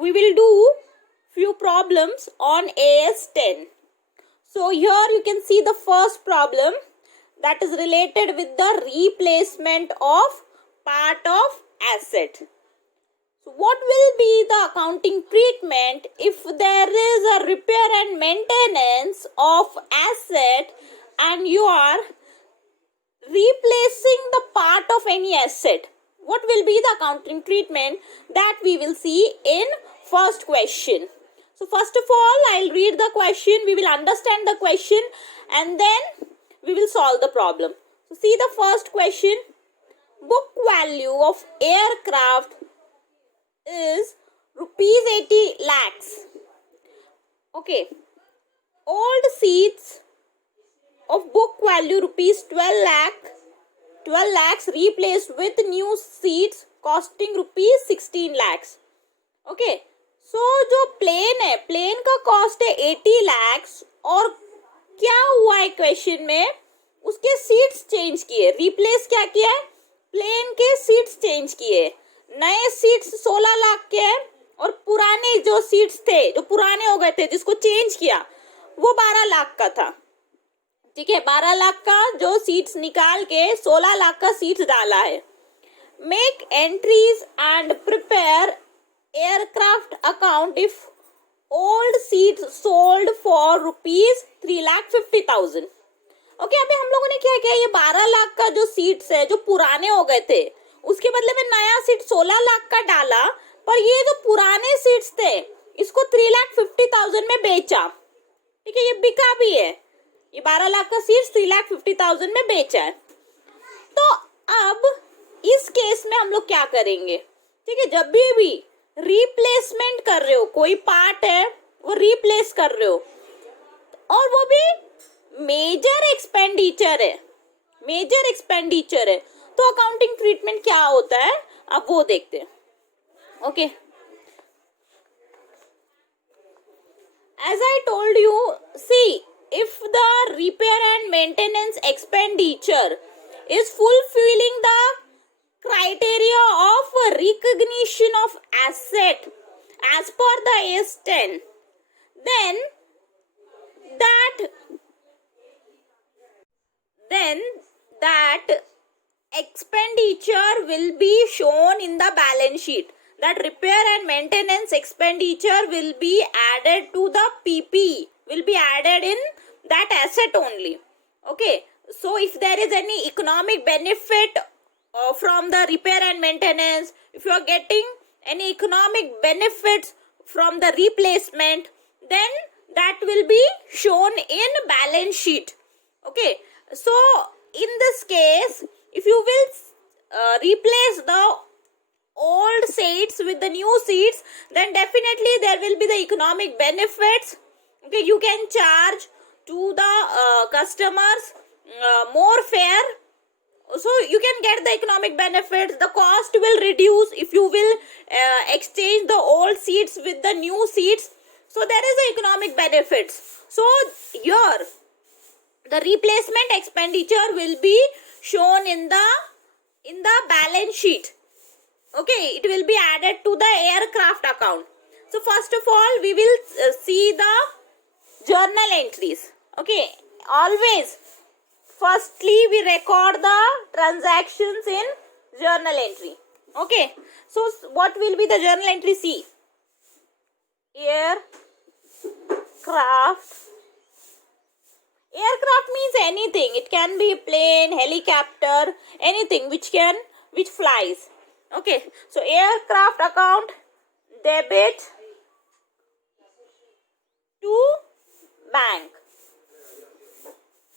we will do few problems on AS10. So here you can see the first problem that is related with the replacement of part of asset. So what will be the accounting treatment if there is a repair and maintenance of asset and you are replacing the part of any asset? What will be the accounting treatment? That we will see in first question. So first of all, I'll read the question, we will understand the question and then we will solve the problem. So see the first question. Book value of aircraft is rupees 80 lakhs. Okay. Old seats of book value rupees 12 lakhs replaced with new seats costing rupees 16 lakhs. Okay. सो जो plane है, plane का cost है 80 lakhs और क्या हुआ है question में, उसके सीट्स चेंज किए, रिप्लेस क्या किया है, प्लेन के सीट्स चेंज किए, नए सीट्स 16 लाख के हैं और पुराने जो सीट्स थे, जो पुराने हो गए थे, जिसको चेंज किया वो 12 लाख का था. ठीक है, 12 लाख का जो सीट्स निकाल के 16 लाख का सीट्स डाला है. Make entries and prepare aircraft account if old seats sold for rupees 3,50,000. Okay, अभी हम लोगों ने क्या किया, ये 12 लाख का जो सीट्स है जो पुराने हो गए थे उसके बदले में नया सीट 16 लाख का डाला, पर ये जो पुराने सीट्स थे इसको 3,50,000 में बेचा. ठीक है, ये बिका भी है, ये 12 लाख का सीट्स 3,50,000 में बेचा है. तो अब इस केस में हम लोग क्या करेंगे, ठीक है, जब भी रिप्लेसमेंट कर रहे हो, कोई पार्ट है वो रिप्लेस कर रहे हो और वो भी मेजर एक्सपेंडिचर है, तो अकाउंटिंग ट्रीटमेंट क्या होता है अब वो देखते हैं. Okay, as I told you, see if the repair and maintenance expenditure is fulfilling the criteria of recognition of asset as per the AS10, then that expenditure will be shown in the balance sheet. That repair and maintenance expenditure will be added to the PP, will be added in that asset only. Okay, so if there is any economic benefit from the repair and maintenance, if you are getting any economic benefits from the replacement, then that will be shown in balance sheet. Okay, so in this case, if you will replace the old seats with the new seats, then definitely there will be the economic benefits. Okay, you can charge to the customers more fare, so you can get the economic benefits. The cost will reduce if you will exchange the old seats with the new seats, so there is the economic benefits. So here the replacement expenditure will be shown in the balance sheet. Okay, it will be added to the aircraft account. So first of all we will see the journal entries. Okay, always firstly we record the transactions in journal entry. Okay, so what will be the journal entry? See, aircraft means anything, it can be plane, helicopter, anything which flies. Okay, so aircraft account, debit to bank.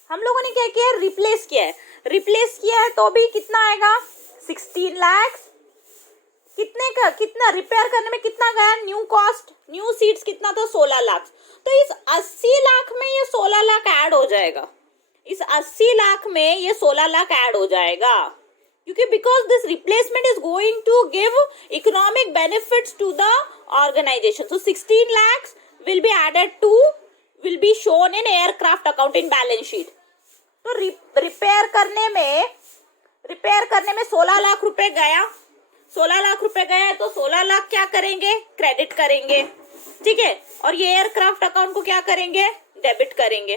हम लोगों ने क्या किया है, replace किया है तो भी कितना आएगा, 16 लाख. कितना रिपेयर करने में कितना गया, न्यू कॉस्ट, न्यू सीट्स कितना था, 16 लाख. तो इस 80 लाख में ये 16 लाख ऐड हो जाएगा, इस 80 लाख में ये 16 लाख ऐड हो जाएगा, क्योंकि because this replacement is going to give economic benefits to the organisation. So 16 lakhs will be shown in aircraft account in balance sheet. तो रिपेयर करने में 16 लाख रुपए गया. 16 लाख रुपए गया है तो 16 लाख क्या करेंगे, क्रेडिट करेंगे, ठीक है। और ये एयरक्राफ्ट अकाउंट को क्या करेंगे, डेबिट करेंगे,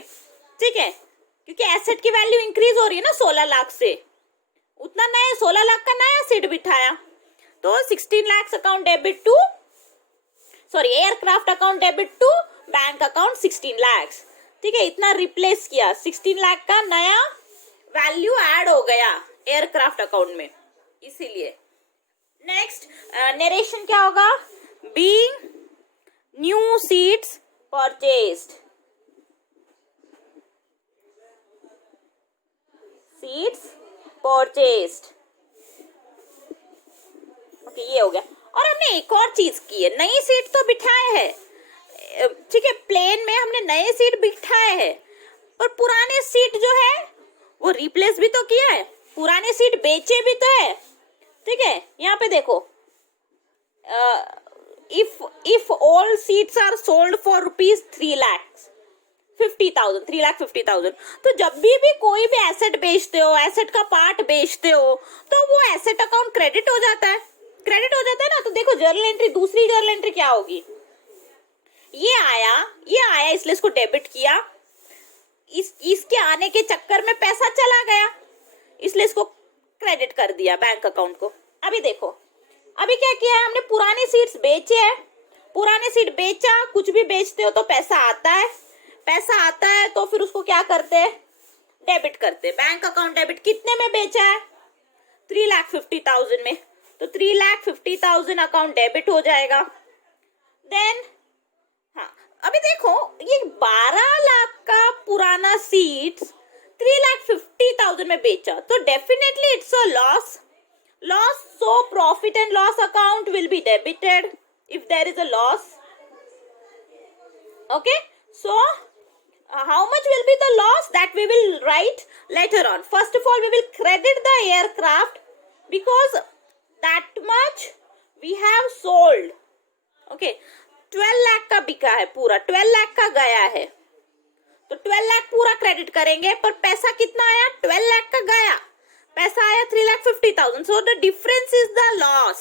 ठीक है, क्योंकि एसेट की वैल्यू इंक्रीज हो रही है ना 16 लाख से, उतना नया 16 लाख का नया सीट बिठाया, तो 16 lakh account debit to, sorry aircraft account debit to bank account 16 lakh, ठीक है। इतना रिप्लेस किया, 16 लाख का नया वैल्यू ऐड हो गया एयरक्राफ्ट अकाउंट में, इसीलिए। नेक्स्ट नरेशन क्या होगा, being new seats purchased, seats purchased, okay ये हो गया। और हमने एक और चीज की है, नई सीट तो बिठाए हैं, ठीक है, प्लेन में हमने नए सीट बिठाए हैं, पर पुराने सीट जो है वो रिप्लेस भी तो किया है, पुराने सीट बेचे भी तो है, ठीक है। यहाँ पे देखो, if all seats are sold for rupees 3,50,000, तो जब भी कोई भी एसेट बेचते हो, एसेट का पार्ट बेचते हो, तो वो एसेट अकाउंट क्रेडिट हो जाता है, ना। तो देखो जर्नल एंट्री, दूसरी जर्नल एंट्री क्या होगी, ये आया इसलिए इसको डेबिट किया, इसके आने के चक्कर में पैसा चला गया, इसलिए इसको क्रेडिट कर दिया बैंक अकाउंट को। अभी देखो, अभी क्या किया है हमने, पुराने सीट्स बेचे हैं, पुराने सीट बेचा, कुछ भी बेचते हो तो पैसा आता है, तो फिर उसको क्या करते हैं, डेबिट करते हैं, बैंक अकाउंट डेबिट। कितने में बेचा है, 3,50,000 में, तो 3,50,000 अकाउंट डेबिट हो जाएगा। देन हाँ, अभी देखो ये 12 लाख का पुराना सीट 3,50,000 में बेचा, तो definitely it's a loss, so profit and loss account will be debited if there is a loss, okay. So how much will be the loss, that we will write later on. First of all we will credit the aircraft because that much we have sold, okay. 12 lakh का बिका है पूरा, 12 लाख का गया है, तो 12 लाख पूरा credit करेंगे, पर पैसा कितना आया, 12 लाख का गया, पैसा आया 3,50,000, so the difference is the loss,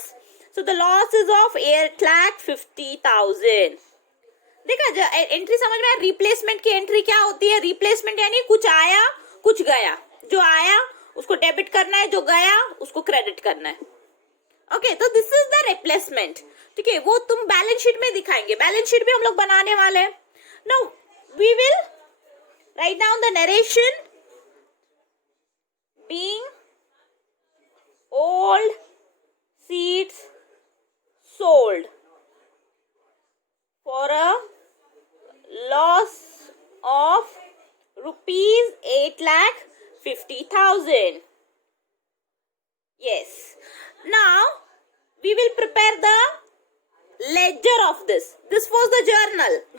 so the loss is of 8,50,000। देखा एंट्री समझ में, रिप्लेसमेंट की एंट्री क्या होती है, रिप्लेसमेंट यानी कुछ आया कुछ गया, जो आया उसको डेबिट करना है, जो गया उसको क्रेडिट करना है, ओके। तो दिस इज द रिप्लेसमेंट, ठीक है, वो तुम बैलेंस शीट में दिखाएंगे, बैलेंस शीट भी हम लोग बनाने वाले हैं। Now we will write down the narration, being old seats sold for a loss of rupees 8,50,000. Yes. Now we will prepare the ledger of this. This was the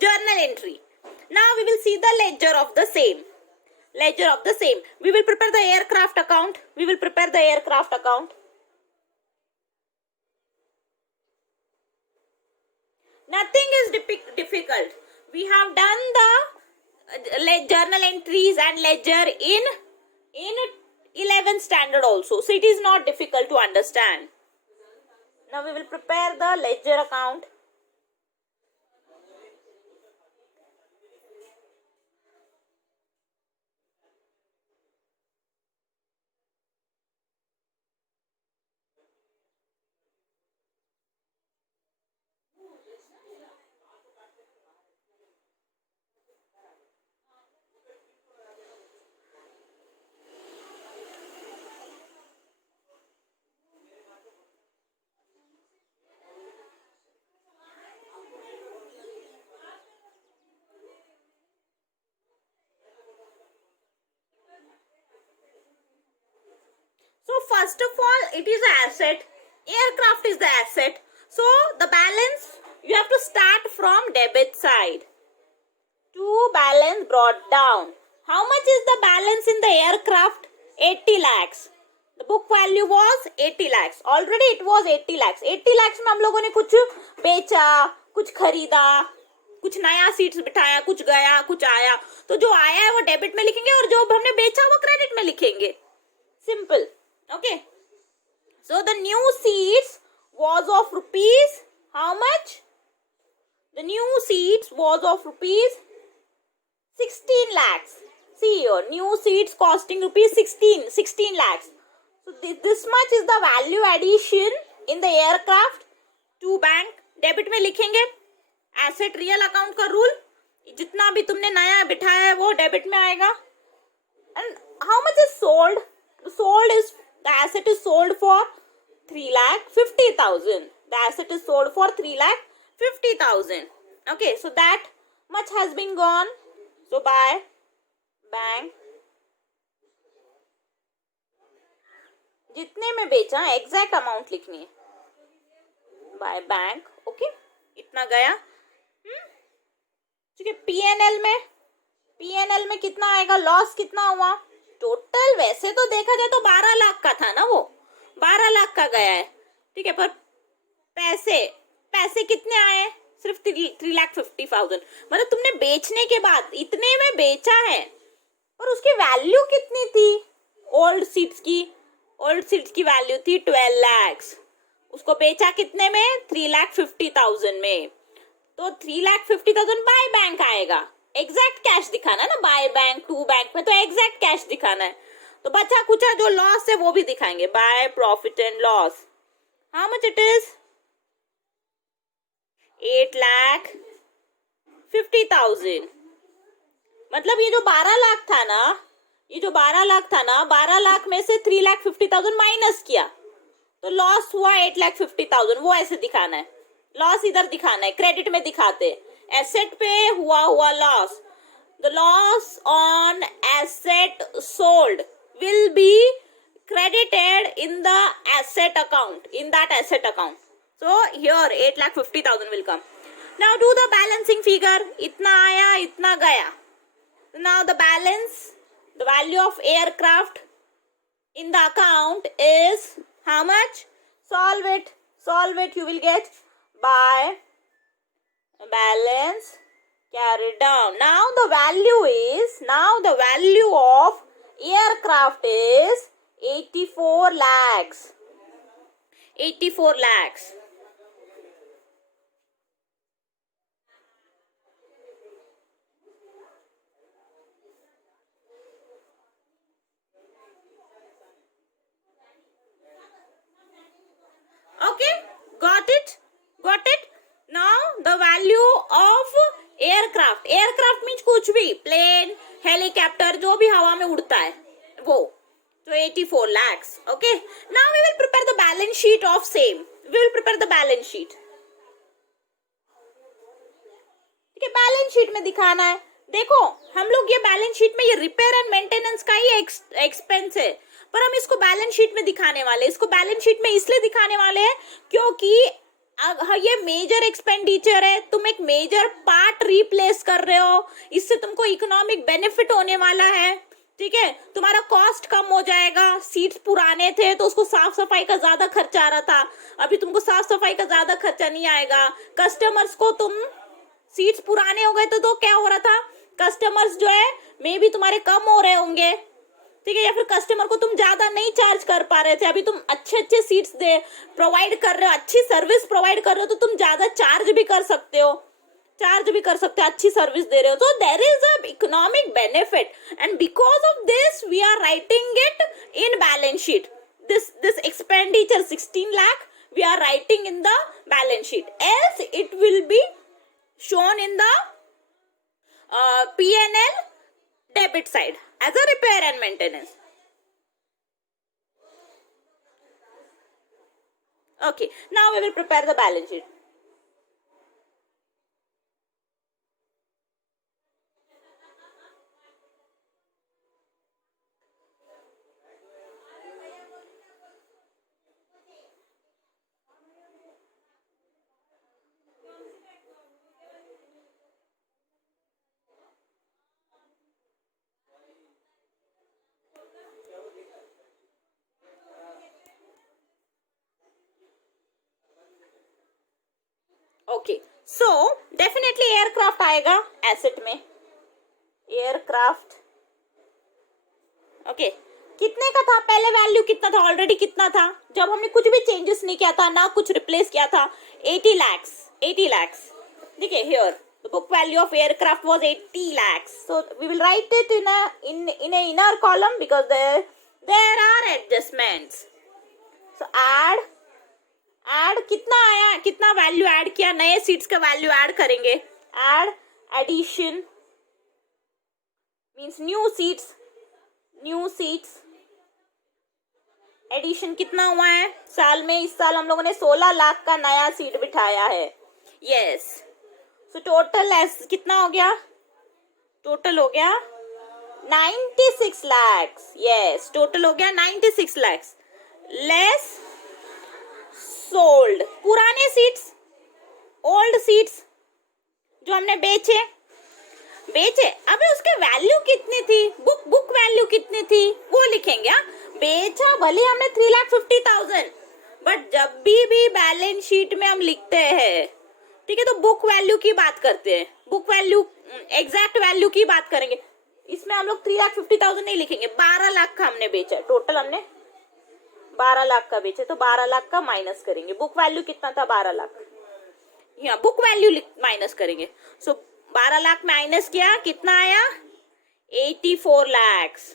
journal entry. Now we will see the ledger of the same. We will prepare the aircraft account. Nothing is difficult. We have done the journal entries and ledger in 11th standard also, so it is not difficult to understand. Now we will prepare the ledger account. First of all, it is an asset. Aircraft is the asset. So the balance you have to start from debit side. To balance brought down. How much is the balance in the aircraft? 80 lakhs. The book value was 80 lakhs. Already it was 80 lakhs. 80 lakhs में हम लोगों ने कुछ बेचा, कुछ खरीदा, कुछ नया सीट्स बिठाया, कुछ गया, कुछ आया. तो जो आया है वो डेबिट में लिखेंगे और जो हमने बेचा वो क्रेडिट में लिखेंगे. Simple. Okay. So the new seats was of rupees how much? The new seats was of rupees 16 lakhs. See here, new seats costing rupees 16 lakhs. So this much is the value addition in the aircraft to bank. Debit में लिखेंगे asset real account का rule, जितना भी तुमने नया बिठाया है वो डेबिट में आएगा. And how much is sold? The asset is sold for 3,50,000. The asset is sold for 3,50,000. Okay, so that much has been gone. So by bank, जितने में बेचा एग्जैक्ट अमाउंट लिखनी है. बाय बैंक, ओके, इतना गया. ठीक है. पीएनएल में कितना आएगा, लॉस कितना हुआ टोटल? वैसे तो देखा जाए तो 12 लाख का था ना, वो 12 लाख का गया है. ठीक है, पर पैसे कितने आए? सिर्फ 3,50,000. मतलब तुमने बेचने के बाद इतने में बेचा है, और उसकी वैल्यू कितनी थी? ओल्ड सीट्स की वैल्यू थी 12 lakhs. उसको बेचा कितने में? 3,50,000 में. तो 3,50,000 बाय बैंक आएगा. एग्जैक्ट कैश दिखाना ना, बाय बैंक टू बैंक में तो एग्जैक्ट कैश दिखाना है. तो बचा कुचा जो लॉस है वो भी दिखाएंगे. By profit and loss, how much it is? 8,50,000. मतलब ये जो 12 लाख था ना, 12 लाख में से 3,50,000 माइनस किया तो लॉस हुआ 8,50,000. वो ऐसे दिखाना है. लॉस इधर दिखाना है, क्रेडिट में दिखाते. एसेट पे हुआ loss. The loss on asset sold will be credited in the asset account, in that asset account. So here 8,50,000 will come. Now do the balancing figure. इतना आया, इतना गया. Now the balance, the value of aircraft in the account is how much? Solve it. You will get by balance carried down. Now the value of aircraft is 84 lakhs. 84 lakhs. Okay, got it. Now the value of aircraft means कुछ भी, plane, helicopter, जो भी हवा में उड़ता है वो. So 84 lakhs. Okay. Now we will prepare the balance sheet of same. We will prepare the balance sheet. ठीक है, बैलेंस शीट में दिखाना है. देखो हम लोग ये बैलेंस शीट में ये रिपेयर एंड मेंटेनेंस का ही एक्सपेंस है, पर हम इसको बैलेंस शीट में दिखाने वाले. इसको बैलेंस शीट में इसलिए दिखाने वाले हैं क्योंकि ये मेजर एक्सपेंडिचर है. तुम एक मेजर पार्ट रिप्लेस कर रहे हो, इससे तुमको इकोनॉमिक बेनिफिट होने वाला है. ठीक है, तुम्हारा कॉस्ट कम हो जाएगा. सीट्स पुराने थे तो उसको साफ सफाई का ज्यादा खर्चा आ रहा था, अभी तुमको साफ सफाई का ज्यादा खर्चा नहीं आएगा. कस्टमर्स को तुम, सीट्स पुराने हो गए तो क्या हो रहा था, कस्टमर्स जो है मे भी तुम्हारे कम हो रहे होंगे. ठीक है, या फिर कस्टमर को तुम ज्यादा नहीं चार्ज कर पा रहे थे. अभी तुम अच्छे सीट्स प्रोवाइड कर रहे हो, अच्छी सर्विस प्रोवाइड कर रहे हो, तो तुम ज्यादा चार्ज भी कर सकते हो, अच्छी सर्विस दे रहे हो. तो there is a economic benefit, and because of this we are writing it in balance sheet. This expenditure 16 lakh we are writing in the balance sheet, else it will be shown in the P&L debit side as a repair and maintenance. Okay, now we will prepare the balance sheet. Okay, so definitely aircraft आएगा asset में. Aircraft, okay. कितने का था पहले, value कितना था already, कितना था जब हमने कुछ भी चेंजेस नहीं किया था, ना कुछ रिप्लेस किया था, 80 lakhs, 80 lakhs. देखिए here the book value of aircraft was 80 lakhs. So we will write it in a inner column because there are adjustments. So add कितना आया, कितना वैल्यू ऐड किया, नए सीट्स का वैल्यू ऐड करेंगे. Add, addition means new seats. Addition कितना हुआ है साल में, इस साल हम लोगों ने 16 लाख का नया सीट बिठाया है. यस. सो टोटल कितना हो गया, टोटल हो गया 96 lakhs. यस, टोटल हो गया 96 lakhs लेस सोल्ड. पुराने सीट्स, ओल्ड सीट्स जो हमने बेचे, अबे उसके वैल्यू कितनी थी, बुक वैल्यू कितनी थी वो लिखेंगे. बेचा भले हमने 3,50,000, बट जब भी बैलेंस शीट में हम लिखते हैं, ठीक है, तो बुक वैल्यू की बात करते हैं, बुक वैल्यू एग्जैक्ट वैल्यू की बात करेंगे. इसमें हम लोग 3,50,000 नहीं लिखेंगे, 12 लाख का हमने बेचा, टोटल हमने 12 लाख का बेचे, तो 12 लाख का माइनस करेंगे. बुक वैल्यू कितना था, 12 लाख, यहाँ बुक वैल्यू माइनस करेंगे. सो 12 लाख माइनस किया, कितना आया, 84 lakhs.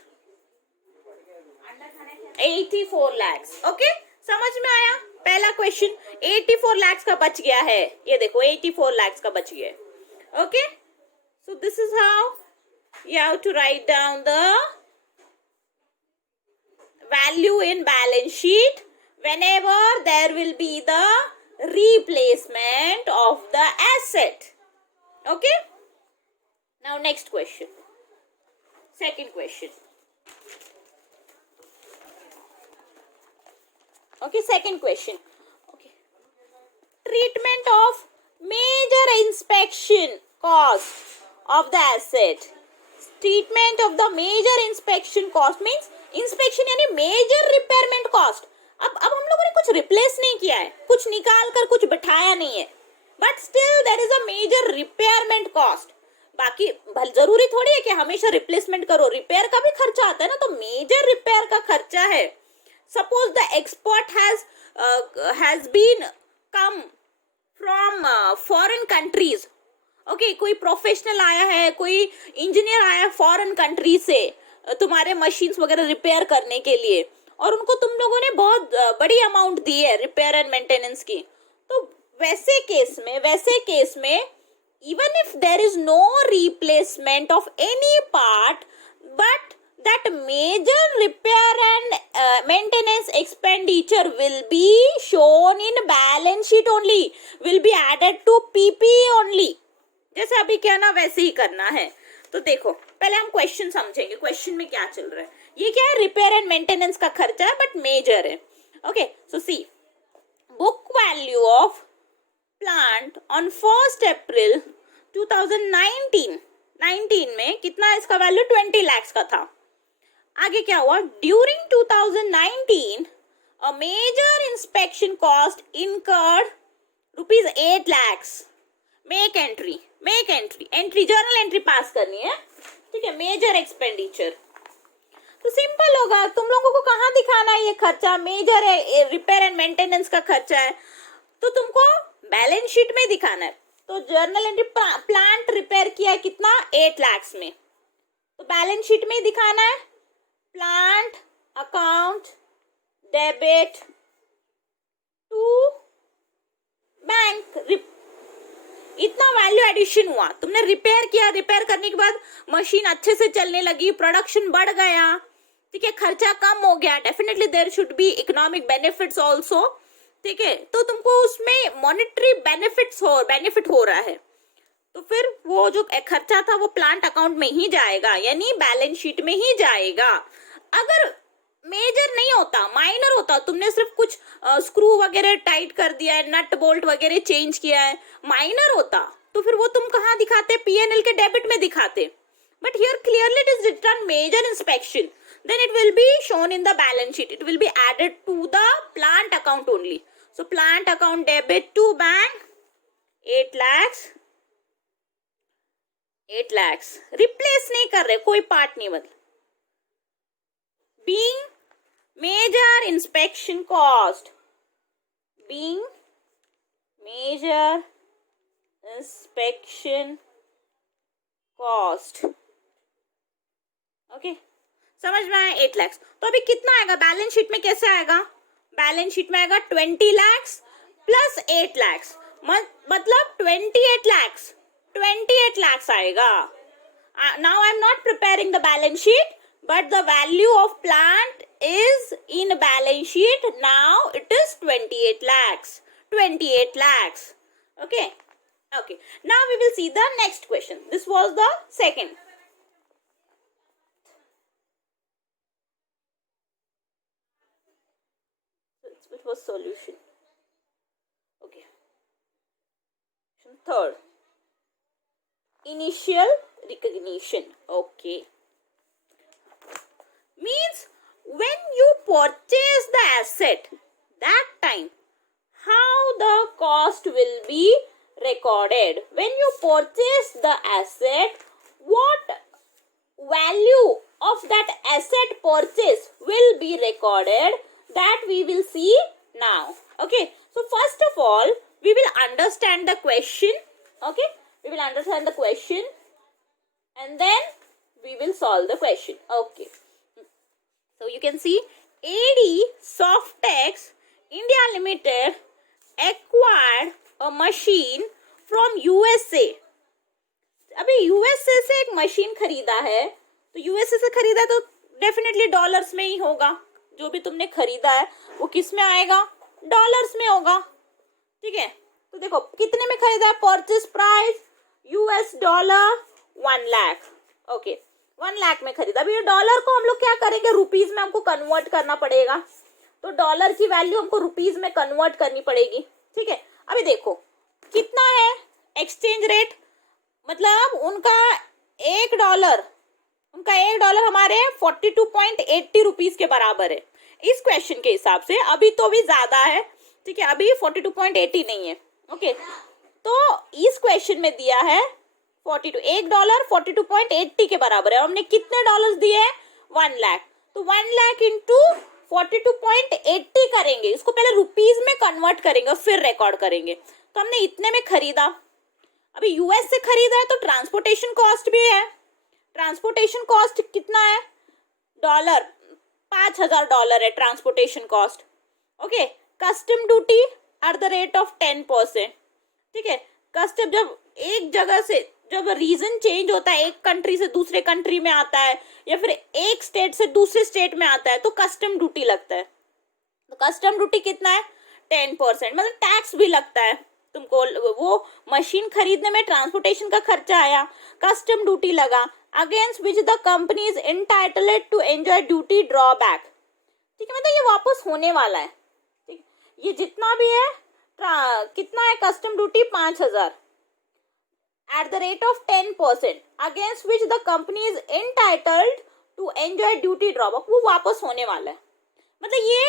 84 lakhs. ओके, समझ में आया पहला क्वेश्चन. 84 lakhs का बच गया है, ये देखो 84 lakhs का बच गया है. Okay, so this is how you have to write down the value in balance sheet whenever there will be the replacement of the asset. Okay, now next question, second question. Okay, second question. Okay, treatment of major inspection cost of the asset. Treatment of the major inspection cost means inspection यानी major repairment cost. अब हम लोगों ने कुछ replace नहीं किया है, कुछ निकाल कर कुछ बिठाया नहीं है, but still there is a major repairment cost. बाकी जरूरी थोड़ी है कि हमेशा रिप्लेसमेंट करो, रिपेयर का भी खर्चा आता है ना, तो मेजर रिपेयर का खर्चा है. Suppose the expert has been come from foreign countries. Okay, कोई प्रोफेशनल आया है, कोई इंजीनियर आया है फॉरेन कंट्री से तुम्हारे मशीन्स वगैरह रिपेयर करने के लिए, और उनको तुम लोगों ने बहुत बड़ी अमाउंट दी है रिपेयर एंड मेंटेनेंस की. तो वैसे केस में even if there is no replacement of any part, but that major repair and maintenance expenditure will be shown in balance sheet only, will be added to PPE only. जैसे अभी क्या ना वैसे ही करना है. तो देखो पहले हम क्वेश्चन समझेंगे, क्वेश्चन में क्या चल रहा है. ये क्या है, रिपेयर एंड मेंटेनेंस का खर्चा है बट मेजर है. Okay, so see, book value of plant on 1 April 2019 में कितना, इसका वैल्यू 20 lakhs का था. आगे क्या हुआ, during 2019 a major inspection cost incurred ₹8 lakhs. Make entry journal entry pass करनी है, ठीक है, मेजर एक्सपेंडिचर. तो सिंपल होगा, तुम लोगों को कहाँ दिखाना है ये खर्चा, मेजर है, रिपेयर एंड मेंटेनेंस का खर्चा है, तो तुमको बैलेंस शीट में दिखाना है. तो जर्नल एंट्री, प्लांट रिपेयर किया है कितना, 8 lakhs में, तो बैलेंस शीट में ही दिखाना है. Plant account debit to bank, इतना वैल्यू एडिशन हुआ. तुमने रिपेयर किया, रिपेयर करने के बाद मशीन अच्छे से चलने लगी, प्रोडक्शन बढ़ गया, ठीक है, खर्चा कम हो गया. Definitely there should be economic benefits also, ठीक है, तो तुमको उसमें मॉनेटरी बेनिफिट हो रहा है. तो फिर वो जो खर्चा था वो प्लांट अकाउंट में ही जाएगा, यानी बैलेंस शीट में ही जाएगा. अगर मेजर नहीं होता, माइनर होता, तुमने सिर्फ कुछ स्क्रू वगैरह टाइट कर दिया है, नट बोल्ट वगैरह चेंज किया है, माइनर होता, तो फिर वो तुम कहाँ दिखाते, P&L के डेबिट में दिखाते. But here clearly it is written major inspection, then it will be shown in the balance sheet, it will be added to the plant account only. So plant account debit to bank 8 lakhs. Replace नहीं कर रहे, कोई part नहीं बदल. being major inspection cost, being major inspection cost. Okay, समझ में आया? 8 लाख. तो अभी कितना आएगा बैलेंस शीट में? कैसे आएगा बैलेंस शीट में? आएगा 20 लाख प्लस 8 लाख, मतलब 28 लाख. 28 लाख आएगा. Now I am not preparing the balance sheet, but the value of plant is in balance sheet. Now it is 28 lakhs. 28 lakhs. Okay. Okay. Now we will see the next question. This was the second. Which was solution. Okay. Third. Initial recognition. Okay. Means when you purchase the asset, that time how the cost will be recorded. When you purchase the asset, what value of that asset purchase will be recorded, that we will see now. Okay, so first of all we will understand the question. Okay, we will understand the question and then we will solve the question. Okay, so you can see AD Softex India Limited acquired a machine from USA. अभी USA से एक machine खरीदा है, तो USA से खरीदा है तो डेफिनेटली डॉलर्स में ही होगा. जो भी तुमने खरीदा है वो किस में आएगा? डॉलर्स में होगा. ठीक है, तो देखो कितने में खरीदा है? Purchase price US dollar 1 lakh. Okay, 1 lakh में खरीदा. अभी ये डॉलर को हम लोग क्या करेंगे? रुपीज में हमको कन्वर्ट करना पड़ेगा. तो डॉलर की वैल्यू हमको रुपीज में कन्वर्ट करनी पड़ेगी. ठीक है, अभी देखो कितना है एक्सचेंज रेट. मतलब उनका एक डॉलर हमारे 42.80 रुपीज के बराबर है इस क्वेश्चन के हिसाब से. अभी तो भी ज्यादा है. ठीक है, अभी 42.80 नहीं है. ओके, तो इस क्वेश्चन में दिया है 42. एक डॉलर 42.80 के बराबर है. हमने कितने डॉलर्स दिए हैं? 1 लाख. तो 1 लाख इंटू 42.80 करेंगे. इसको पहले रुपीज में कन्वर्ट करेंगे फिर रिकॉर्ड करेंगे. तो हमने इतने में खरीदा. अभी यूएस से खरीदा है तो ट्रांसपोर्टेशन कॉस्ट भी है. ट्रांसपोर्टेशन कॉस्ट कितना है? डॉलर $5,000 है transportation cost. Okay, custom duty at the rate of 10%. ठीक है, कस्टम जब एक जगह से जब रीजन चेंज होता है, एक कंट्री से दूसरे कंट्री में आता है या फिर एक स्टेट से दूसरे स्टेट में आता है, तो कस्टम ड्यूटी लगता है. तो कस्टम ड्यूटी कितना है? 10%. मतलब टैक्स भी लगता है तुमको. वो मशीन खरीदने में ट्रांसपोर्टेशन का खर्चा आया, कस्टम ड्यूटी लगा, against which the company is entitled to enjoy duty drawback. ठीक है, मतलब ये वापस होने वाला है. ठीक, ये जितना भी है कितना है custom duty? 5,000 at the rate of 10% against which the company is entitled to enjoy duty drawback. वो वापस होने वाला है. मतलब ये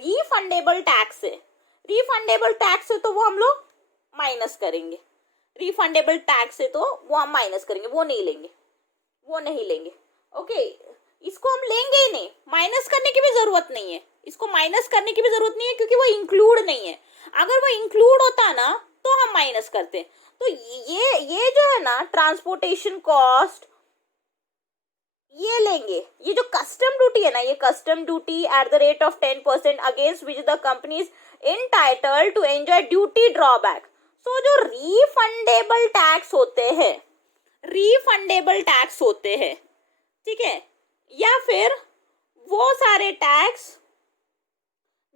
रिफंडेबल टैक्स है. रिफंडेबल टैक्स है तो वो हम लोग माइनस करेंगे. रिफंडेबल टैक्स है तो वो हम माइनस करेंगे, वो नहीं लेंगे. ओके, इसको हम लेंगे ही नहीं. माइनस करने की भी जरूरत नहीं है. इसको माइनस करने की भी जरूरत नहीं है क्योंकि वो इंक्लूड नहीं है. अगर वो इंक्लूड होता ना तो हम माइनस करते. तो ये जो है ना ट्रांसपोर्टेशन कॉस्ट, ये लेंगे. ये जो कस्टम ड्यूटी है ना, ये custom duty at the rate of 10% against which the company is entitled to enjoy duty drawback. So जो रिफंडेबल टैक्स होते हैं, ठीक है, या फिर वो सारे टैक्स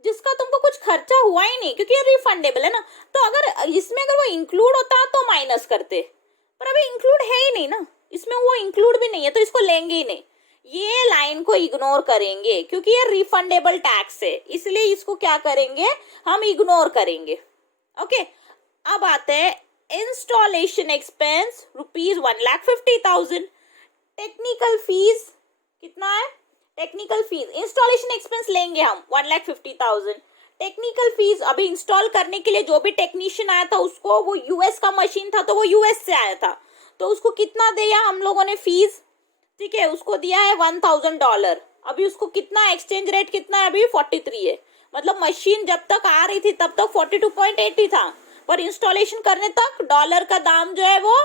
जिसका तुमको कुछ खर्चा हुआ ही नहीं क्योंकि ये रिफंडेबल है ना. तो अगर इसमें अगर वो इंक्लूड होता तो माइनस करते, पर अभी इंक्लूड है ही नहीं ना, इसमें वो इंक्लूड भी नहीं है तो इसको लेंगे ही नहीं. ये लाइन को इग्नोर करेंगे क्योंकि ये रिफंडेबल टैक्स है, इसलिए इसको क्या करेंगे? हम इग्नोर करेंगे. ओके, अब आते हैं इंस्टॉलेशन एक्सपेंस ₹1,50,000. टेक्निकल फीस कितना है? टेक्निकल फीस इंस्टॉलेशन एक्सपेंस लेंगे हम 1,50,000. टेक्निकल फीस अभी इंस्टॉल करने के लिए जो भी टेक्नीशियन आया था उसको, वो यूएस का मशीन था तो वो यूएस से आया था, तो उसको कितना दिया हम लोगों ने फीस? ठीक है, उसको दिया है $1000। अभी उसको कितना एक्सचेंज रेट कितना है, अभी 43 है। मतलब मशीन जब तक आ रही थी तब तक 42.80 था, पर इंस्टॉलेशन करने तक डॉलर का दाम जो है वो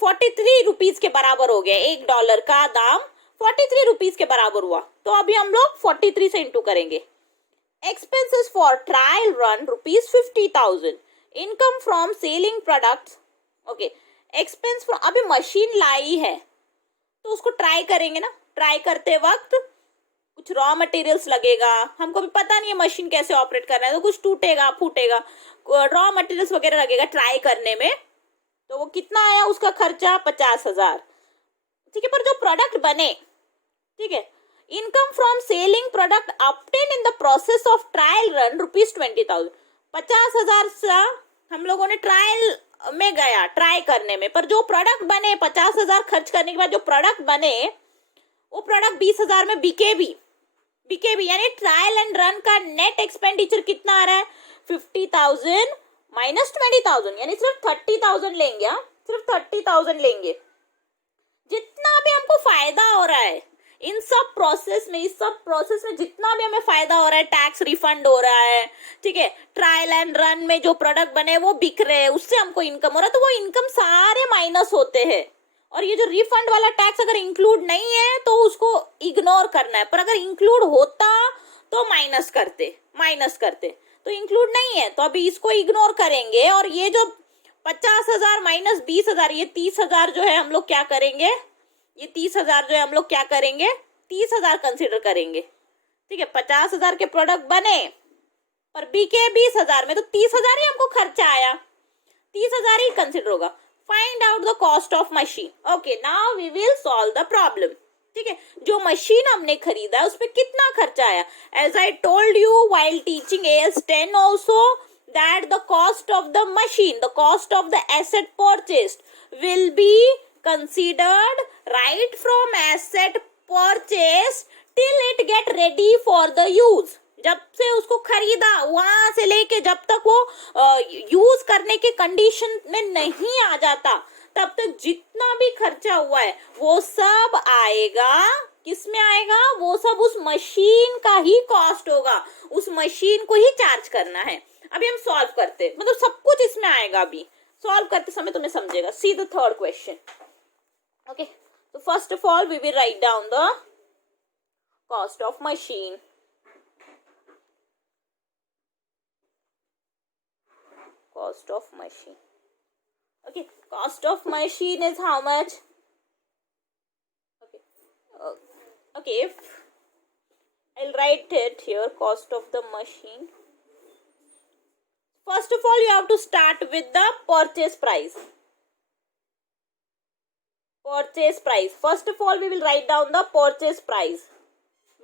43 रुपीज के बराबर हो गया। $1 का दाम 43 रुपीज के बराबर हुआ। तो अभी हम लोग 43 से इंटू करेंगे। Expenses for trial run rupees 50,000. Income from selling products. Okay. Expense for अभी मशीन लाई है तो उसको ट्राई करेंगे ना। ट्राई करते वक्त कुछ रॉ मटेरियल्स लगेगा, हमको भी पता नहीं है मशीन कैसे ऑपरेट करना है, तो कुछ टूटेगा फूटेगा, रॉ मटेरियल्स वगैरह लगेगा ट्राई करने में। तो वो कितना आया उसका खर्चा 50,000। ठीक है, पर जो प्रोडक्ट बने, ठीक है, income from selling product obtain in the process of trial run ₹20,000। 50,000 से हम लोगों ने ट्रायल में गया ट्राई करने में, पर जो प्रोडक्ट बने 50,000 खर्च करने के बाद जो प्रोडक्ट बने वो प्रोडक्ट 20,000 में बिके भी। यानी ट्रायल एंड रन का नेट एक्सपेंडिचर कितना आ रहा है 50,000 माइनस 20,000, यानी सिर्फ 30,000 लेंगे। सिर्फ 30,000 लेंगे। जितना भी हमको फायदा हो रहा है इस सब प्रोसेस में जितना भी हमें फायदा हो रहा है, टैक्स रिफंड हो रहा है, ठीक है, ट्रायल एंड रन में जो प्रोडक्ट बने वो बिक रहे हैं, उससे हमको इनकम हो रहा है, तो वो इनकम सारे माइनस होते हैं। और ये जो रिफंड वाला टैक्स अगर इंक्लूड नहीं है तो उसको इग्नोर करना है, पर अगर इंक्लूड होता तो माइनस करते। तो इंक्लूड नहीं है तो अभी इसको इग्नोर करेंगे। और ये जो 50,000 माइनस 20,000, ये 30,000 जो है हम लोग क्या करेंगे, ये 30,000 जो है हम लोग क्या करेंगे, 30,000 कंसिडर करेंगे। ठीक है, 50,000 के प्रोडक्ट बने पर बिके 20,000 में, तो 30,000 ही हमको खर्चा आया, 30,000 ही कंसिडर होगा। Find out the cost of machine. Okay, now we will solve the problem. ठीक है, जो मशीन हमने खरीदा है उस पर कितना खर्चा आया। As I told you while teaching AS10 also that the cost of the machine, the cost of the asset purchased will be considered right from asset purchase till it get ready for the use। जब से उसको खरीदा वहां से लेके जब तक वो यूज करने के कंडीशन में नहीं आ जाता तब तक जितना भी खर्चा हुआ है वो सब आएगा, किस में आएगा, वो सब उस मशीन का ही कॉस्ट होगा, उस मशीन को ही चार्ज करना है। अभी हम सॉल्व करते, मतलब सब कुछ इसमें आएगा। अभी सॉल्व करते समय तुम्हें समझेगा। See the third question. Okay, तो first of all we will write down the cost of machine. Cost of machine. Okay, cost of machine is how much? Okay, if I'll write it here, cost of the machine. First of all, you have to start with the purchase price. Purchase price. First of all, we will write down the purchase price,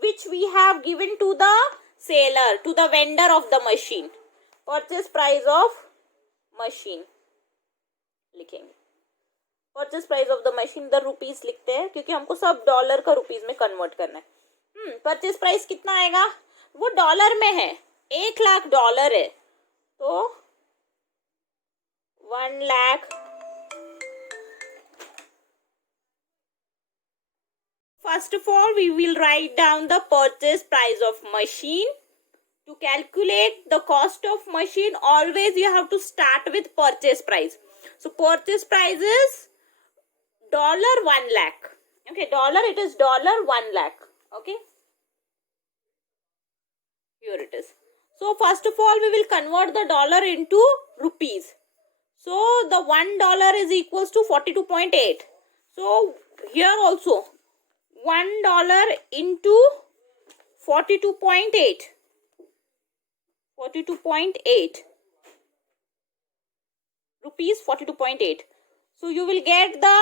which we have given to the seller, to the vendor of the machine. Purchase price of machine लिखेंगे। Purchase price of the machine, the rupees लिखते हैं क्योंकि हमको सब dollar का rupees में convert करना है। परचेस प्राइस कितना आएगा, वो डॉलर में है, $1,00,000 है, तो 1,00,000। First of all we will write down the purchase price of machine. To calculate the cost of machine, always you have to start with purchase price. So purchase price is $1,00,000. Okay, it is $1,00,000. Okay, here it is. So first of all we will convert the dollar into rupees. So the $1 is equals to 42.8. So here also $1 into 42.8. 42.8 rupees, 42.8. So you will get the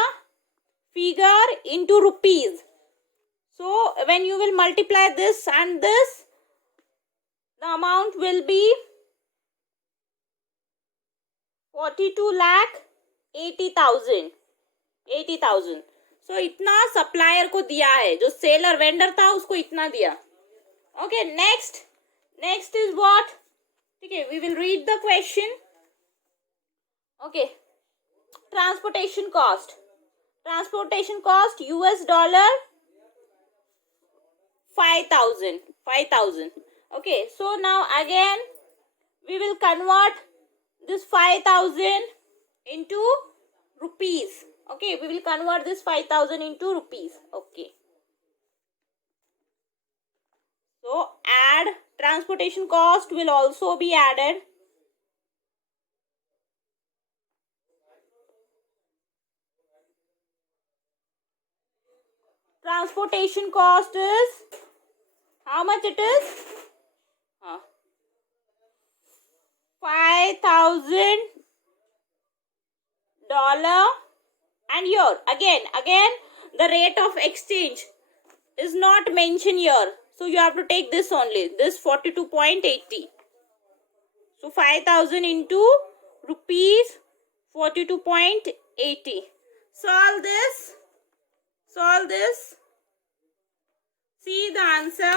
figure into rupees. So when you will multiply this and this, the amount will be 42,80,000. 80,000. So इतना supplier को दिया है, जो seller vendor था उसको इतना दिया। Okay, next is what? Okay, we will read the question. Okay, transportation cost. Transportation cost US dollar 5,000. Okay, so now again we will convert this 5,000 into rupees. Okay, we will convert this 5,000 into rupees. Okay, so add transportation cost will also be added. Transportation cost is how much it is? 5,000 and here again the rate of exchange is not mentioned here, so you have to take this only, this 42.80. so 5,000 into rupees 42.80. solve this, see the answer.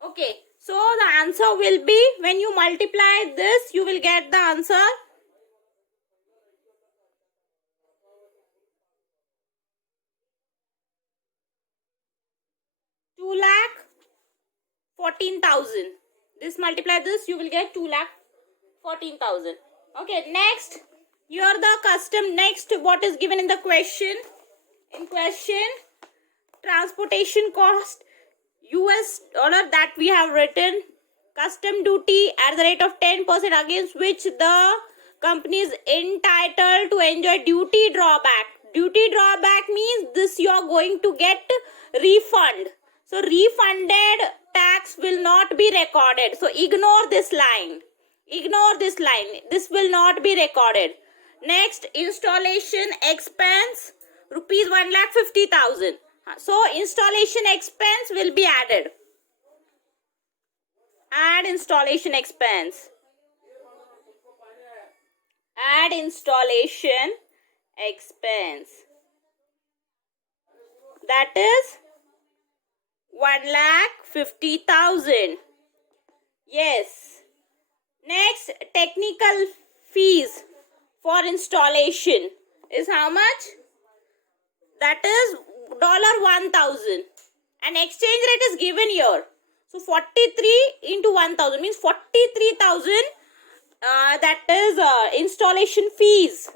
Okay, so the answer will be, when you multiply this, you will get the answer 2,14,000. This multiply this, you will get 2,14,000. Okay, next, here the custom, next what is given in the question. In question, transportation cost US dollar that we have written, custom duty at the rate of 10% against which the company is entitled to enjoy duty drawback. Duty drawback means this you are going to get refund. So refunded tax will not be recorded. So ignore this line. This will not be recorded. Next, installation expense rupees 1,50,000. So installation expense will be added. Add installation expense. Add installation expense. That is 1,50,000. Yes. Next, technical fees for installation is how much? That is $1,000. And exchange rate is given here. So 43 into 1,000 means 43,000. That is installation fees.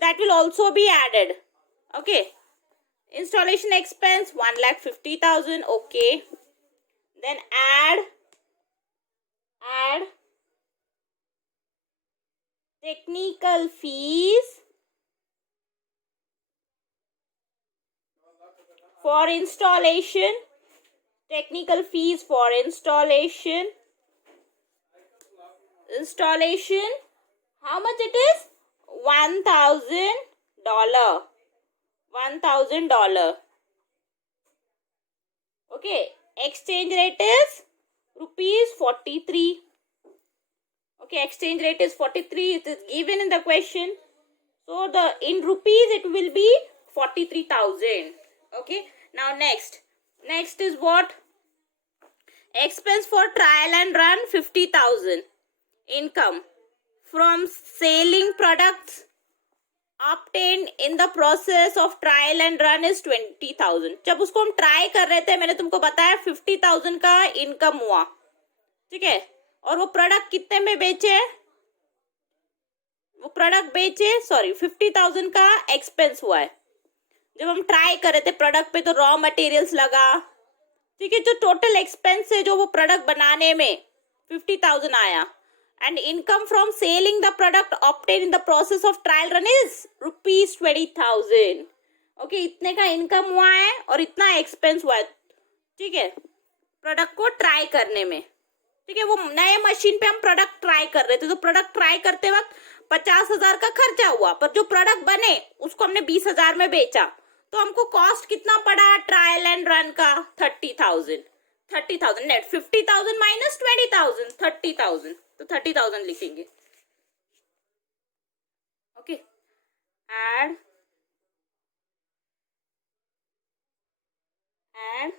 That will also be added. Okay. Installation expense 1,50,000. Okay. Then add technical fees for installation. Technical fees for installation. Installation, how much it is? $1,000. $1,000. Okay, exchange rate is rupees 43. Okay, exchange rate is 43. It is given in the question. So in rupees it will be 43,000. Okay, now next is what? Expense for trial and run 50,000. Income from selling products obtained in the process of trial and run is 20,000. जब उसको हम try कर रहे थे, मैंने तुमको बताया 50,000 का इनकम हुआ. ठीक है, और वो प्रोडक्ट कितने में बेचे? वो प्रोडक्ट बेचे 50,000 का एक्सपेंस हुआ है. जब हम ट्राई कर रहे थे प्रोडक्ट पे तो रॉ मटेरियल्स लगा. ठीक है, जो टोटल एक्सपेंस है जो वो प्रोडक्ट बनाने में 50,000 आया. And income from selling the product obtained in the process of trial run is rupees 20,000. Okay, इतने का इनकम हुआ है और इतना एक्सपेंस हुआ है. ठीक है, प्रोडक्ट को ट्राई करने में. ठीक है, वो नए मशीन पे हम प्रोडक्ट ट्राई कर रहे थे, तो प्रोडक्ट ट्राई करते वक्त 50,000 का खर्चा हुआ, पर जो प्रोडक्ट बने उसको हमने 20,000 में बेचा, तो हमको कॉस्ट कितना पड़ा ट्रायल एंड रन का? 30,000. Net 50,000 minus 20,000, 30,000. तो 30,000 लिखेंगे. add add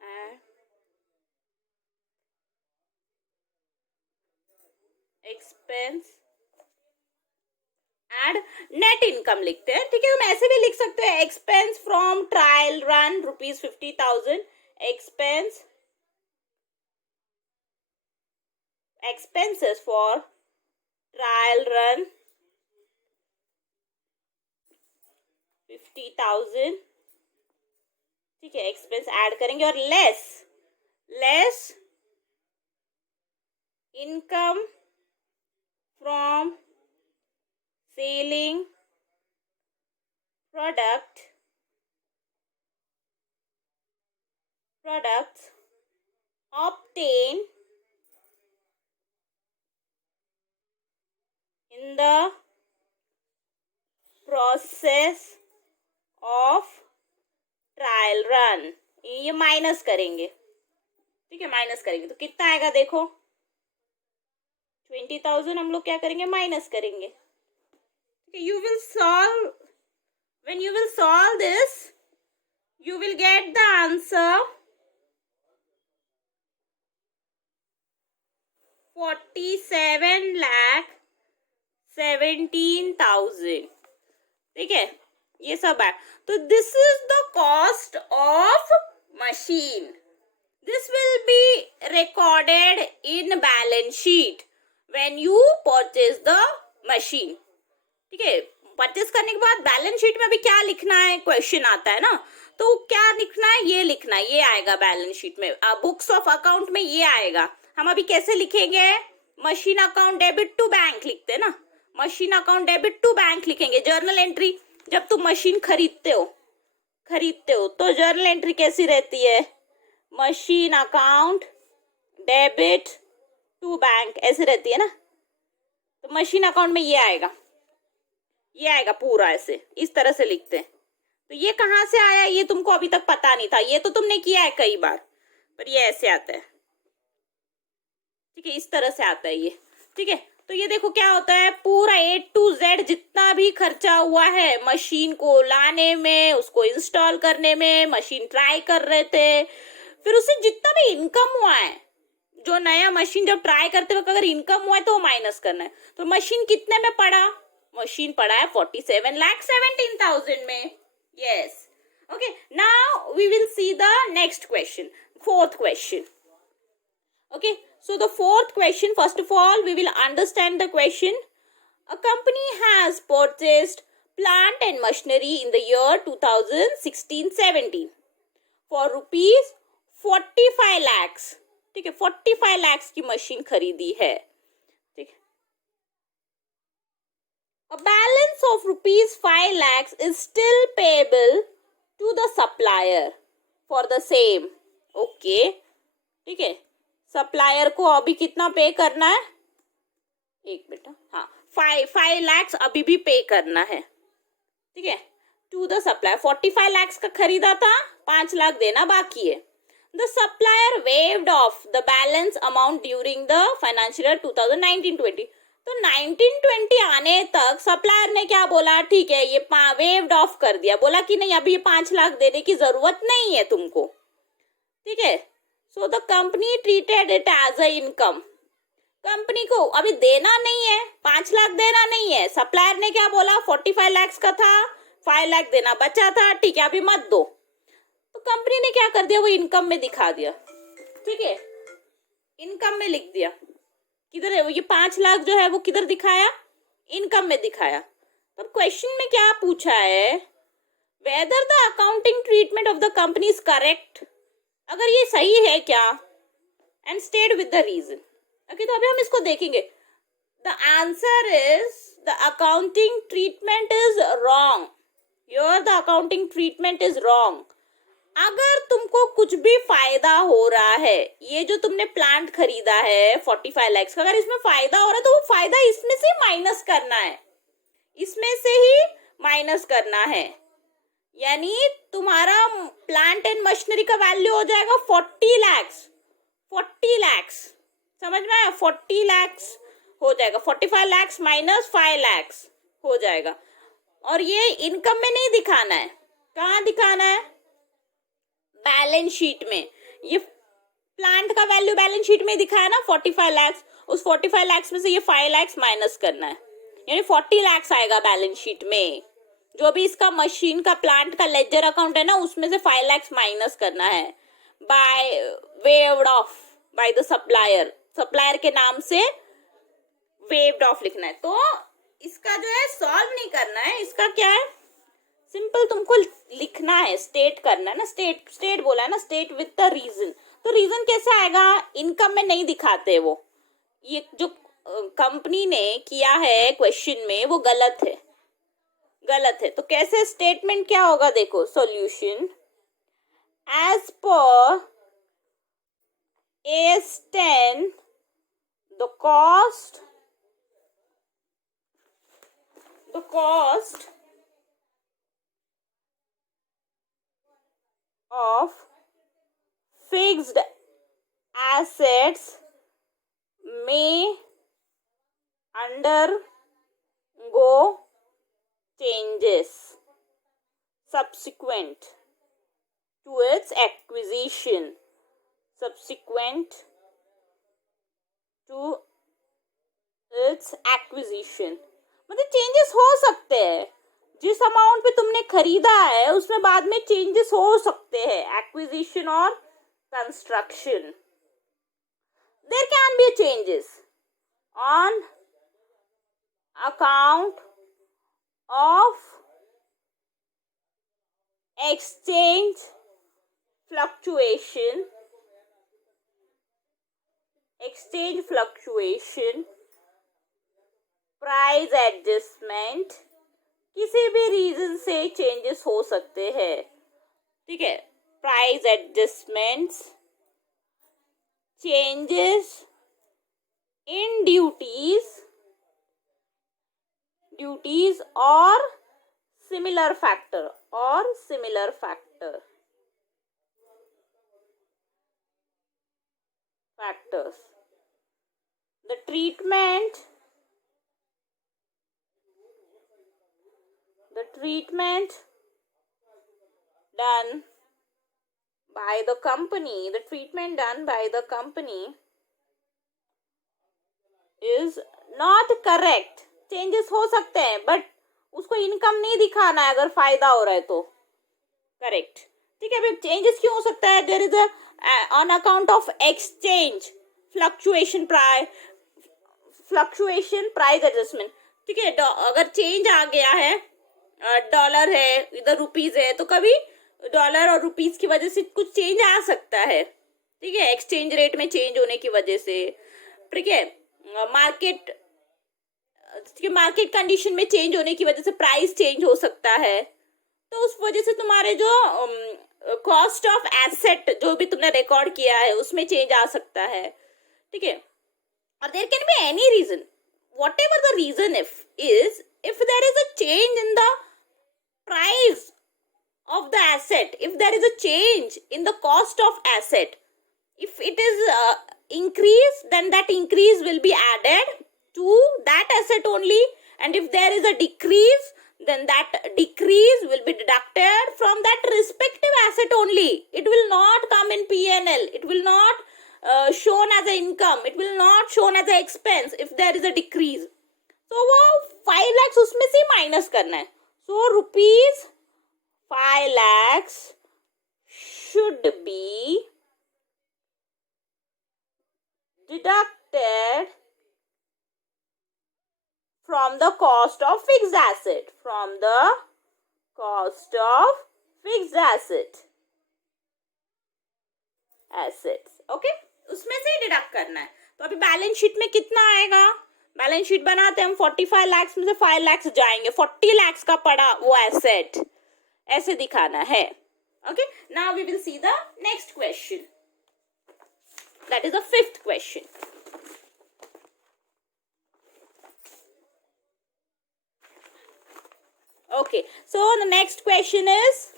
add expense add net income लिखते हैं, ठीक है। हम ऐसे भी लिख सकते हैं, expense from trial run ₹50,000, expense expenses for trial run 50,000, ठीक है। एक्सपेंस ऐड करेंगे और less income from selling products obtained in the process of trial run. ये माइनस करेंगे, ठीक है, माइनस करेंगे तो कितना आएगा देखो, 20,000 हम लोग क्या करेंगे, माइनस करेंगे। You will solve, when you will solve this, you will get the answer 47,17,000, ठीक है। ये सब है, तो this is the cost of machine. This will be recorded in balance sheet when you purchase the machine, ठीक है। Purchase करने के बाद बैलेंस शीट में अभी क्या लिखना है, क्वेश्चन आता है ना, तो क्या लिखना है, ये लिखना है, ये आएगा बैलेंस शीट में, बुक्स ऑफ अकाउंट में ये आएगा। हम अभी कैसे लिखेंगे, machine account debit to bank लिखते हैं ना, machine account debit to bank लिखेंगे। जर्नल एंट्री, जब तुम मशीन खरीदते हो तो जर्नल एंट्री कैसी रहती है, machine account debit to bank ऐसे रहती है ना, तो मशीन अकाउंट में ये आएगा पूरा, ऐसे इस तरह से लिखते हैं। तो ये कहाँ से आया, ये तुमको अभी तक पता नहीं था, ये तो तुमने किया है कई बार, पर ये ऐसे आता है, ठीक है, इस तरह से आता है ये, ठीक है। तो ये देखो क्या होता है, पूरा A to Z जितना भी खर्चा हुआ है मशीन को लाने में, उसको इंस्टॉल करने में, मशीन ट्राई कर रहे थे, फिर उससे जितना भी इनकम हुआ है, जो नया मशीन जब ट्राई करते वक्त अगर इनकम हुआ है तो माइनस करना है। तो मशीन कितने में पड़ा, मशीन पड़ा है 47,17,000 में, yes. Okay, now we will see the next question, fourth question. Okay, so the fourth question, first of all, we will understand the question. A company has purchased plant and machinery in the year 2016-17 for rupees 45 lakhs. ठीक है, 45 lakhs की machine खरीदी है, ठीक है। A balance of rupees 5 lakhs is still payable to the supplier for the same. Okay, ठीक है, supplier को अभी कितना पे करना है, एक बेटा, हाँ, 5 lakhs अभी भी पे करना है, ठीक है, टू द सप्लायर। 45 lakhs का खरीदा था, 5 लाख देना बाकी है। The supplier waived of the balance amount during the financial year 2019-20। तो 19-20 आने तक सप्लायर ने क्या बोला, ठीक है, ये वेव्ड ऑफ कर दिया, बोला कि नहीं अभी ये 5 लाख देने की जरूरत नहीं है तुमको, ठीक है। So the company treated it as a income. Company को अभी देना नहीं है, 5 लाख देना नहीं है, सप्लायर ने क्या बोला, 45 lakhs का था, 5 लाख देना बचा था, ठीक है, अभी मत दो। तो कंपनी ने क्या कर दिया, वो इनकम में दिखा दिया, ठीक है, इनकम में लिख दिया। किधर है वो, ये 5 लाख जो है वो किधर दिखाया, इनकम में दिखाया। तो क्वेश्चन में क्या पूछा है, whether the accounting treatment of the company is correct, अगर ये सही है क्या, and state with the reason. Okay, तो अभी हम इसको देखेंगे। The answer is the accounting treatment is wrong, your the accounting treatment is wrong. अगर तुमको कुछ भी फायदा हो रहा है, ये जो तुमने प्लांट खरीदा है 45 lakhs का, अगर इसमें फायदा हो रहा है तो वो फायदा इसमें से माइनस करना है, इसमें से ही माइनस करना है। यानी तुम्हारा प्लांट एंड मशीनरी का वैल्यू हो जाएगा 40 lakhs, 40 lakhs, समझ में आया, 40 lakhs हो जाएगा 45 lakhs माइनस 5 lakhs हो जाएगा। और ये इनकम में नहीं दिखाना है, कहाँ दिखाना है? बैलेंस शीट में। ये प्लांट का वैल्यू बैलेंस शीट में दिखाया ना 45 lakhs, उस 45 lakhs में से ये 5 lakhs माइनस करना है, यानी 40 lakhs आएगा बैलेंस शीट में। जो भी इसका मशीन का प्लांट का लेजर अकाउंट है ना, उसमें से 5 lakhs माइनस करना है by waived off by the supplier, supplier के नाम से वेव्ड ऑफ लिखना है। तो इसका जो है सॉल्व नहीं करना है, इसका क्या है, सिंपल तुमको लिखना है, स्टेट करना है ना, स्टेट बोला है ना, स्टेट विद द रीजन। तो रीजन कैसे आएगा? इनकम में नहीं दिखाते वो, ये जो कंपनी ने किया है क्वेश्चन में वो गलत है, गलत है। तो कैसे स्टेटमेंट क्या होगा, देखो solution as per AS10 the cost of fixed assets may undergo changes subsequent to its acquisition, मतलब चेंजेस हो सकते हैं, जिस अमाउंट पे तुमने खरीदा है उसमें बाद में चेंजेस हो सकते हैं, एक्विजिशन और construction. There can be changes on account of exchange fluctuation, price adjustment, किसी भी रीजन से चेंजेस हो सकते हैं, ठीक है। Price adjustments, changes in duties और similar factors. The treatment done by the company, is not correct. Changes हो सकते हैं बट उसको इनकम नहीं दिखाना है अगर फायदा हो रहा है तो, करेक्ट, ठीक है। चेंजेस क्यों हो सकता है? There is on account of exchange fluctuation, price adjustment, ठीक है। अगर चेंज आ गया है, डॉलर है इधर रुपीज है, तो कभी डॉलर और रुपीज की वजह से कुछ चेंज आ सकता है, ठीक है, एक्सचेंज रेट में चेंज होने की वजह से, ठीक है। मार्केट कंडीशन में चेंज होने की वजह से प्राइस चेंज हो सकता है, तो उस वजह से तुम्हारे जो कॉस्ट ऑफ एसेट जो भी तुमने रिकॉर्ड किया है उसमें चेंज आ सकता है, ठीक है। और there can be any reason, whatever the reason if there is a change in the price of the asset, if there is a change in the cost of asset, if it is increase, then that increase will be added to that asset only, and if there is a decrease, then that decrease will be deducted from that respective asset only. It will not come in P&L, it will not shown as an income, it will not shown as an expense if there is a decrease. तो वो 5 lakhs उसमें से minus करना है। So rupees 5 lakhs should be deducted from the cost of fixed asset, assets, okay, उसमें से deduct करना है। तो अभी बैलेंस शीट में कितना आएगा? बैलेंस शीट बनाते हैं हम, 45 lakhs में से 5 lakhs जाएंगे, 40 lakhs का पड़ा वो एसेट, ऐसे दिखाना है, okay. Now we will see the next question, that is the 5th question. Okay, so the next question is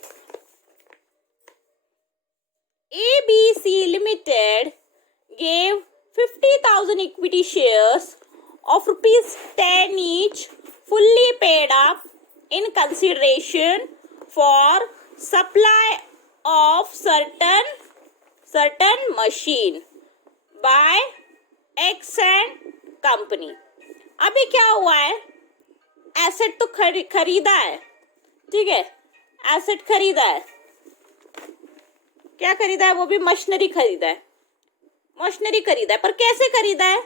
ABC Limited gave 50,000 equity shares of ₹10 each fully paid up in consideration for supply of certain machine by X and company. अभी क्या हुआ है, asset तो खरीदा है, ठीक है, asset खरीदा है, क्या खरीदा है, वो भी मशीनरी खरीदा है, मशीनरी खरीदा है, पर कैसे खरीदा है,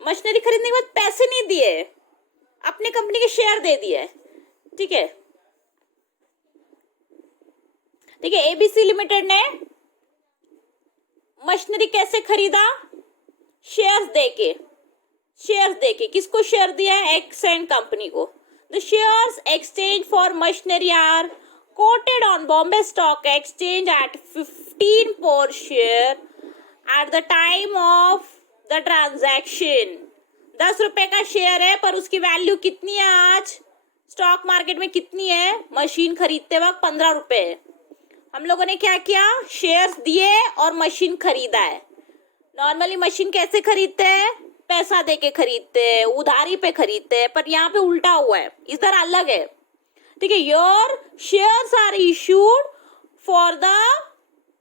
मशीनरी खरीदने के बाद पैसे नहीं दिए, अपने कंपनी के शेयर दे दिए, ठीक है, ठीक है। एबीसी लिमिटेड ने मशीनरी कैसे खरीदा, शेयर्स देके, किसको शेयर दिया है, एक्स एंड कंपनी को। The shares exchange for machinery are quoted on Bombay stock exchange at 15 per share at the time of the transaction. 10 रुपए का शेयर है, पर उसकी वैल्यू कितनी है आज स्टॉक मार्केट में, कितनी है, मशीन खरीदते वक्त 15 रुपए है। हम लोगों ने क्या किया, शेयर्स दिए और मशीन खरीदा है। नॉर्मली मशीन कैसे खरीदते हैं, पैसा देके खरीदते हैं, उधारी पे खरीदते हैं, पर यहाँ पे उल्टा हुआ है, इधर अलग है, ठीक है। Your shares are issued for the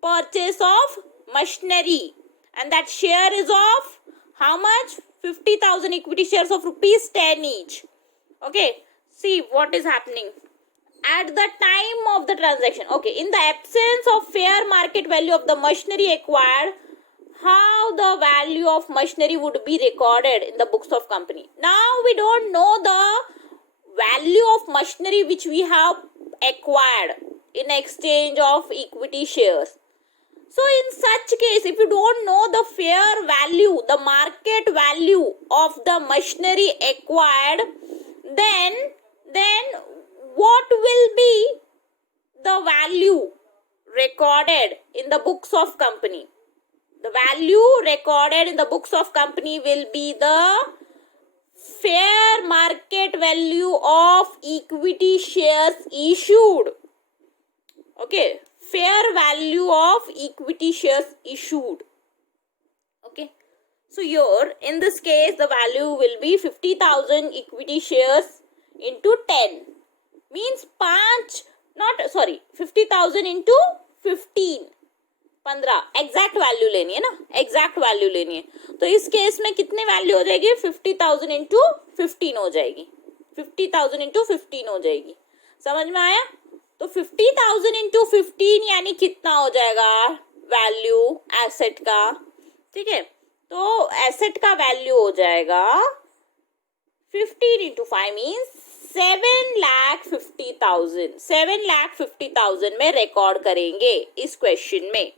purchase of machinery and that share is of how much, 50,000 equity shares of ₹10 each. Okay, see what is happening at the time of the transaction. Okay, in the absence of fair market value of the machinery acquired, how the value of machinery would be recorded in the books of company. Now we don't know the value of machinery which we have acquired in exchange of equity shares. So in such case, if you don't know the fair value, the market value of the machinery acquired, then what will be the value recorded in the books of company? The value recorded in the books of company will be the fair market value of equity shares issued. Okay, fair value of equity shares issued. Okay, so here in this case the value will be 50,000 equity shares into 10 means 50,000 into 15, 15, exact value लेनी है ना, exact value लेनी है। तो इस case में कितनी value हो जाएगी, 50,000 into 15 हो जाएगी, 50,000 into 15 हो जाएगी। समझ में आया? तो 50,000 into 15 यानी कितना हो जाएगा वैल्यू एसेट का, ठीक है। तो एसेट का वैल्यू हो जाएगा 15 into 5 मीन्स 7,50,000, 7,50,000 में रिकॉर्ड करेंगे इस क्वेश्चन में।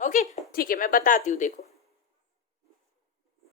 ओके, ठीक है, मैं बताती हूँ, देखो